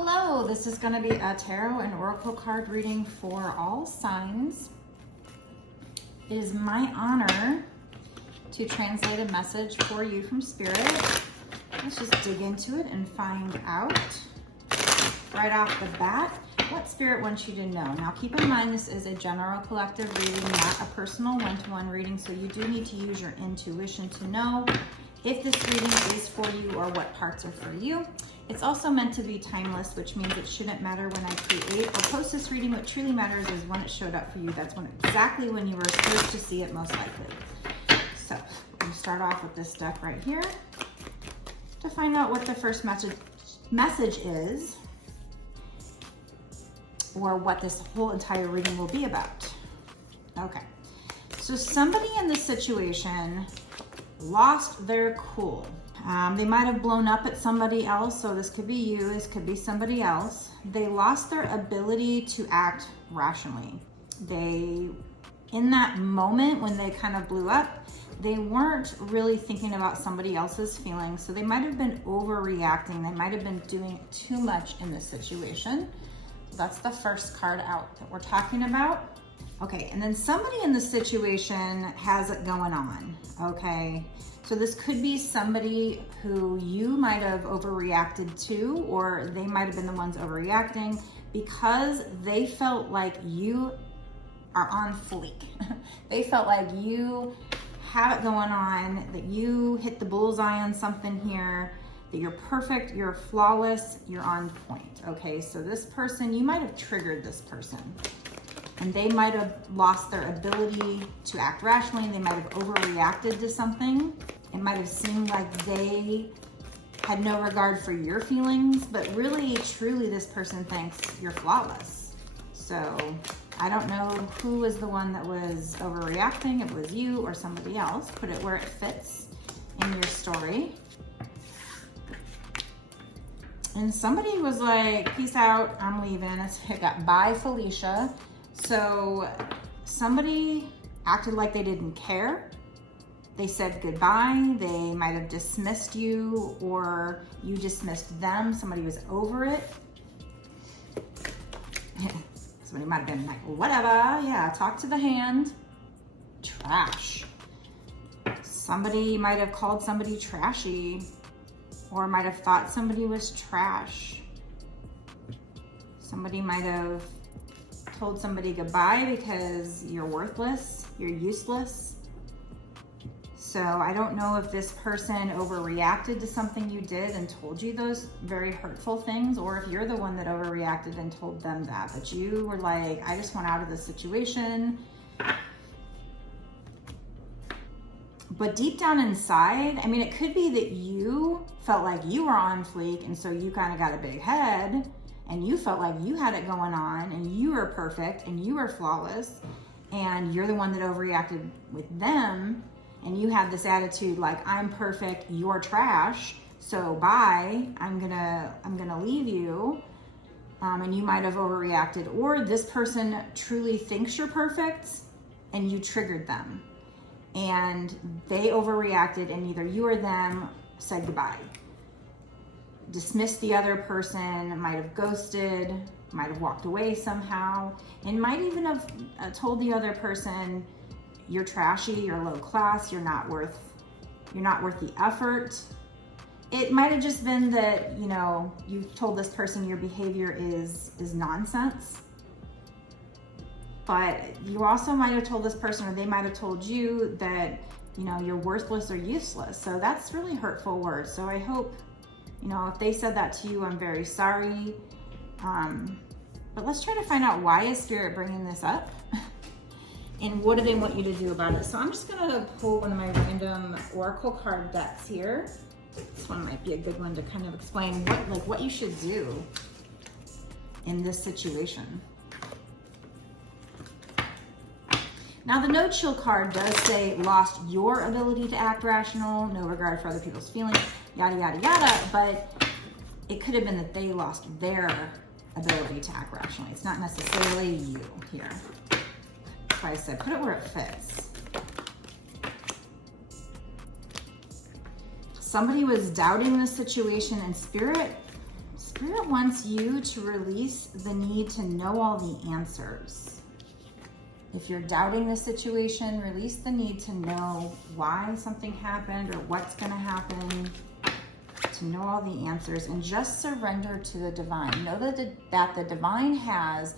Hello, this is going to be a tarot and oracle card reading for all signs. It is my honor to translate a message for you from Spirit. Let's just dig into it and find out right off the bat what Spirit wants you to know. Now keep in mind this is a general collective reading, not a personal one-to-one reading, so you do need to use your intuition to know if this reading is for you or what parts are for you. It's also meant to be timeless, which means it shouldn't matter when I create or post this reading. What truly matters is when it showed up for you. That's exactly when you were supposed to see it, most likely. So we'll start off with this deck right here to find out what the first message is, or what this whole entire reading will be about. Okay, so somebody in this situation lost their cool. They might have blown up at somebody else, so this could be you, this could be somebody else. They lost their ability to act rationally. In that moment when they kind of blew up, they weren't really thinking about somebody else's feelings, so they might have been overreacting. They might have been doing too much in this situation. That's the first card out that we're talking about. Okay, and then somebody in the situation has it going on, okay? So this could be somebody who you might have overreacted to, or they might have been the ones overreacting because they felt like you are on fleek. They felt like you have it going on, that you hit the bullseye on something here, that you're perfect, you're flawless, you're on point, okay? So this person, you might have triggered this person, and they might have lost their ability to act rationally. They might have overreacted to something. It might have seemed like they had no regard for your feelings, but really, truly, this person thinks you're flawless. So I don't know who was the one that was overreacting. It was you or somebody else. Put it where it fits in your story. And somebody was like, peace out, I'm leaving. I got bye, Felicia. So somebody acted like they didn't care. They said goodbye. They might have dismissed you, or you dismissed them. Somebody was over it. Somebody might have been like, whatever, yeah, talk to the hand. Trash. Somebody might have called somebody trashy, or might have thought somebody was trash. Somebody might have told somebody goodbye because you're worthless, you're useless. So I don't know if this person overreacted to something you did and told you those very hurtful things, or if you're the one that overreacted and told them that. But you were like, I just want out of the situation. But deep down inside, I mean, it could be that you felt like you were on fleek, and so you kind of got a big head, and you felt like you had it going on, and you were perfect, and you were flawless, and you're the one that overreacted with them, and you had this attitude like, I'm perfect, you're trash, so bye, I'm gonna leave you, and you might have overreacted. Or this person truly thinks you're perfect, and you triggered them, and they overreacted, and either you or them said goodbye. Dismissed the other person, might have ghosted, might have walked away somehow, and might even have told the other person, you're trashy, you're low class, you're not worth the effort. It might have just been that, you know, you told this person your behavior is nonsense. But you also might have told this person, or they might have told you that, you know, you're worthless or useless. So that's really hurtful words. So I hope, you know, if they said that to you, I'm very sorry. But let's try to find out, why is Spirit bringing this up? And what do they want you to do about it? So I'm just gonna pull one of my random oracle card decks here. This one might be a good one to kind of explain what you should do in this situation. Now the no chill card does say lost your ability to act rational, no regard for other people's feelings, yada, yada, yada, but it could have been that they lost their ability to act rationally. It's not necessarily you here. That's why I said put it where it fits. Somebody was doubting the situation, and Spirit Spirit wants you to release the need to know all the answers. If you're doubting the situation, release the need to know why something happened or what's going to happen, to know all the answers, and just surrender to the divine. Know that the divine has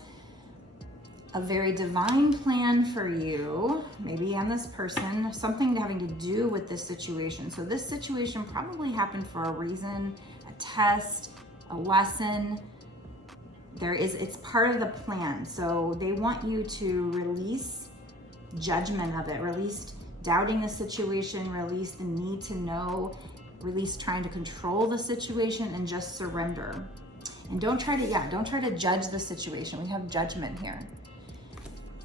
a very divine plan for you, maybe and this person, something having to do with this situation. So this situation probably happened for a reason, a test, a lesson. It's part of the plan. So they want you to release judgment of it, release doubting the situation, release the need to know, release trying to control the situation, and just surrender. And don't try to judge the situation. We have judgment here.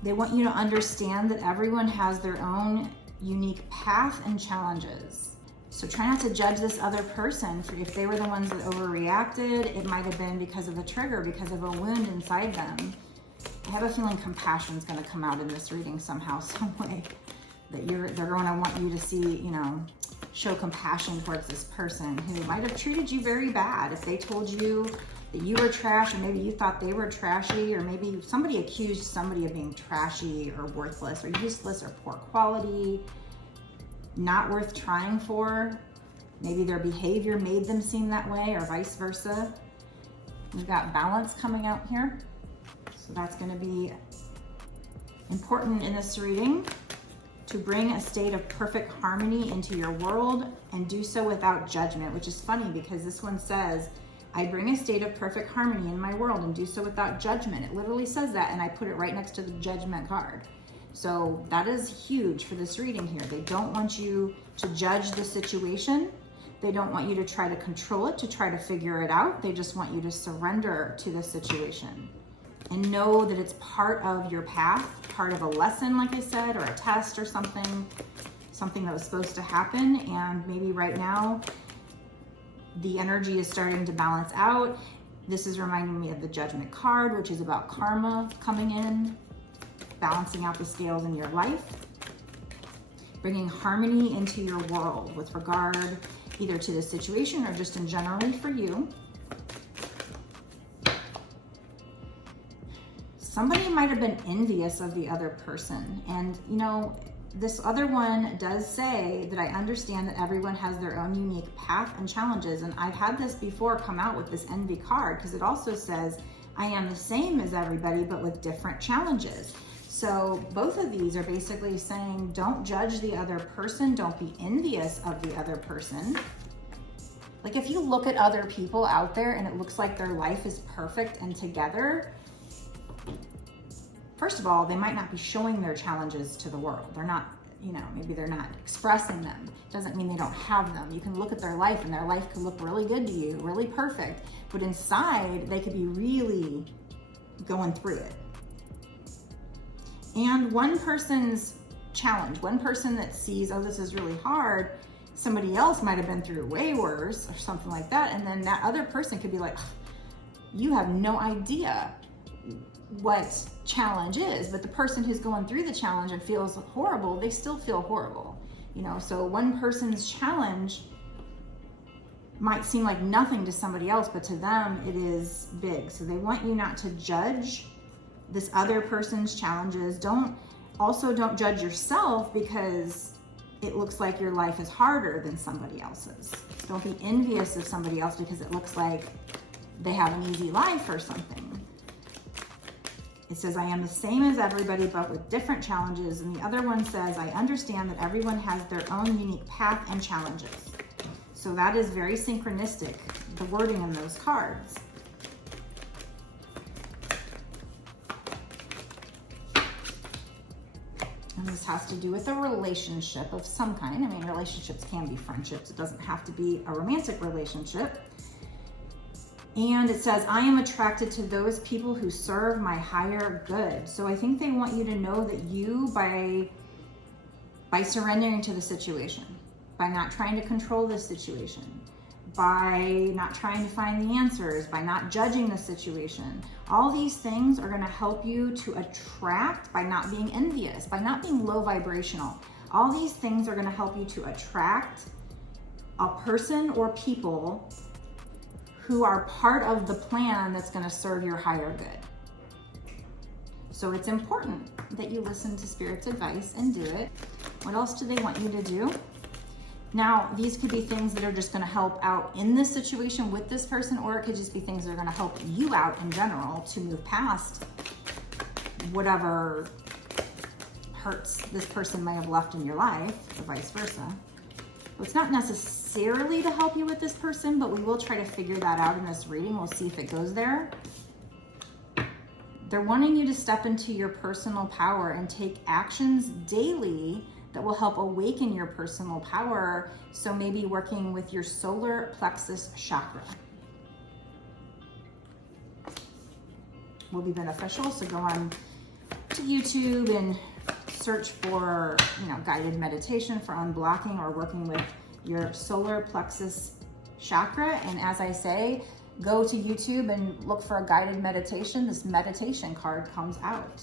They want you to understand that everyone has their own unique path and challenges. So try not to judge this other person. If they were the ones that overreacted, it might have been because of a trigger, because of a wound inside them. I have a feeling compassion is going to come out in this reading somehow, some way. That they're going to want you to see, show compassion towards this person who might have treated you very bad. If they told you that you were trash, or maybe you thought they were trashy, or maybe somebody accused somebody of being trashy or worthless or useless or poor quality, not worth trying for. Maybe their behavior made them seem that way, or vice versa. We've got balance coming out here. So that's going to be important in this reading, to bring a state of perfect harmony into your world and do so without judgment, which is funny because this one says, I bring a state of perfect harmony in my world and do so without judgment. It literally says that, and I put it right next to the judgment card. So that is huge for this reading here. They don't want you to judge the situation. They don't want you to try to control it, to try to figure it out. They just want you to surrender to the situation and know that it's part of your path, part of a lesson, like I said, or a test or something that was supposed to happen. And maybe right now, the energy is starting to balance out. This is reminding me of the Judgment card, which is about karma coming in, balancing out the scales in your life, bringing harmony into your world with regard either to the situation or just in generally for you. Somebody might have been envious of the other person. And this other one does say that I understand that everyone has their own unique path and challenges. And I've had this before come out with this envy card, because it also says, I am the same as everybody, but with different challenges. So both of these are basically saying, don't judge the other person. Don't be envious of the other person. Like if you look at other people out there and it looks like their life is perfect and together, first of all, they might not be showing their challenges to the world. They're not, maybe they're not expressing them. Doesn't mean they don't have them. You can look at their life and their life could look really good to you, really perfect, but inside they could be really going through it. And one person's challenge, one person that sees, oh, this is really hard, somebody else might have been through way worse or something like that. And then that other person could be like, you have no idea what challenge is, but the person who's going through the challenge and feels horrible, they still feel horrible. So one person's challenge might seem like nothing to somebody else, but to them it is big. So they want you not to judge this other person's challenges. Don't judge yourself because it looks like your life is harder than somebody else's. Don't be envious of somebody else because it looks like they have an easy life or something. It says, I am the same as everybody, but with different challenges. And the other one says, I understand that everyone has their own unique path and challenges. So that is very synchronistic, the wording in those cards. And this has to do with a relationship of some kind. I mean, relationships can be friendships. It doesn't have to be a romantic relationship. And it says, I am attracted to those people who serve my higher good. So I think they want you to know that you, by surrendering to the situation, by not trying to control the situation, by not trying to find the answers, by not judging the situation, all these things are going to help you to attract, by not being envious, by not being low vibrational. All these things are going to help you to attract a person or people who are part of the plan that's going to serve your higher good. So it's important that you listen to Spirit's advice and do it. What else do they want you to do? Now, these could be things that are just going to help out in this situation with this person, or it could just be things that are going to help you out in general to move past whatever hurts this person may have left in your life, or vice versa. It's not necessarily to help you with this person, but we will try to figure that out in this reading. We'll see if it goes there. They're wanting you to step into your personal power and take actions daily that will help awaken your personal power. So maybe working with your solar plexus chakra will be beneficial. So go on to YouTube and search for, guided meditation for unblocking or working with your solar plexus chakra. And as I say, go to YouTube and look for a guided meditation. This meditation card comes out.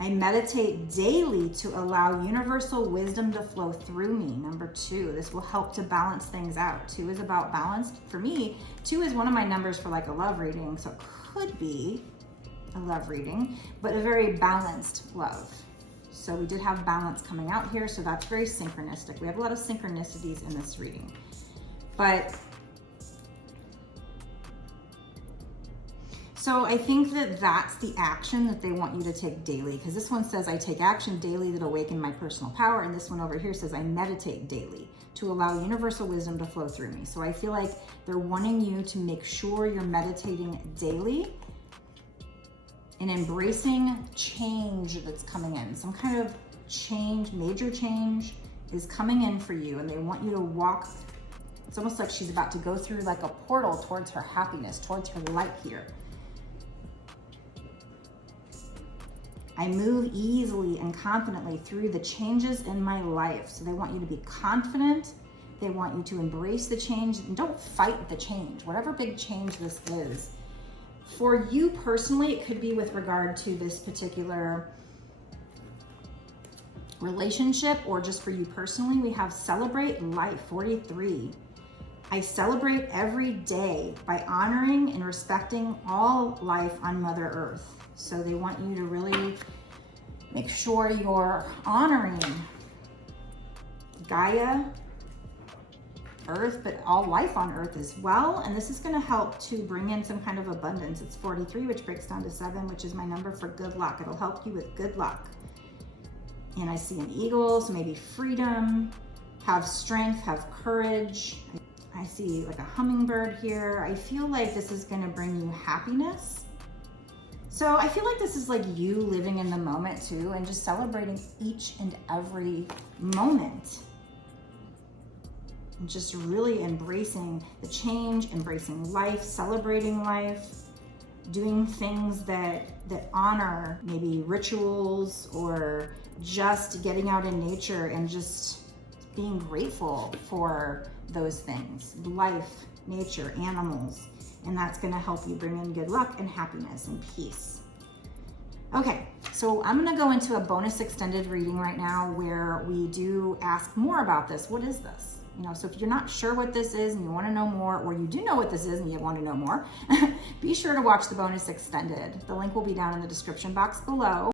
I meditate daily to allow universal wisdom to flow through me. Number 2, this will help to balance things out. 2 is about balance. For me, 2 is one of my numbers for like a love reading. So it could be a love reading, but a very balanced love. So we did have balance coming out here. So that's very synchronistic. We have a lot of synchronicities in this reading, but so I think that that's the action that they want you to take daily, because this one says I take action daily that awaken my personal power, and this one over here says I meditate daily to allow universal wisdom to flow through me. So I feel like they're wanting you to make sure you're meditating daily and embracing change that's coming in. Some kind of change, major change is coming in for you, and they want you to walk. It's almost like she's about to go through like a portal towards her happiness, towards her light here. I move easily and confidently through the changes in my life. So they want you to be confident. They want you to embrace the change and don't fight the change, whatever big change this is. For you personally, it could be with regard to this particular relationship, or just for you personally, we have celebrate life, 43. I celebrate every day by honoring and respecting all life on Mother Earth. So they want you to really make sure you're honoring Gaia, Earth, but all life on Earth as well. And this is going to help to bring in some kind of abundance. It's 43, which breaks down to 7, which is my number for good luck. It'll help you with good luck. And I see an eagle, so maybe freedom, have strength, have courage. I see like a hummingbird here. I feel like this is going to bring you happiness. So I feel like this is like you living in the moment too, and just celebrating each and every moment. And just really embracing the change, embracing life, celebrating life, doing things that honor maybe rituals, or just getting out in nature and just being grateful for those things, life, nature, animals. And that's going to help you bring in good luck and happiness and peace. Okay, so I'm going to go into a bonus extended reading right now where we do ask more about this. What is this? So if you're not sure what this is and you want to know more, or you do know what this is and you want to know more, be sure to watch the bonus extended. The link will be down in the description box below.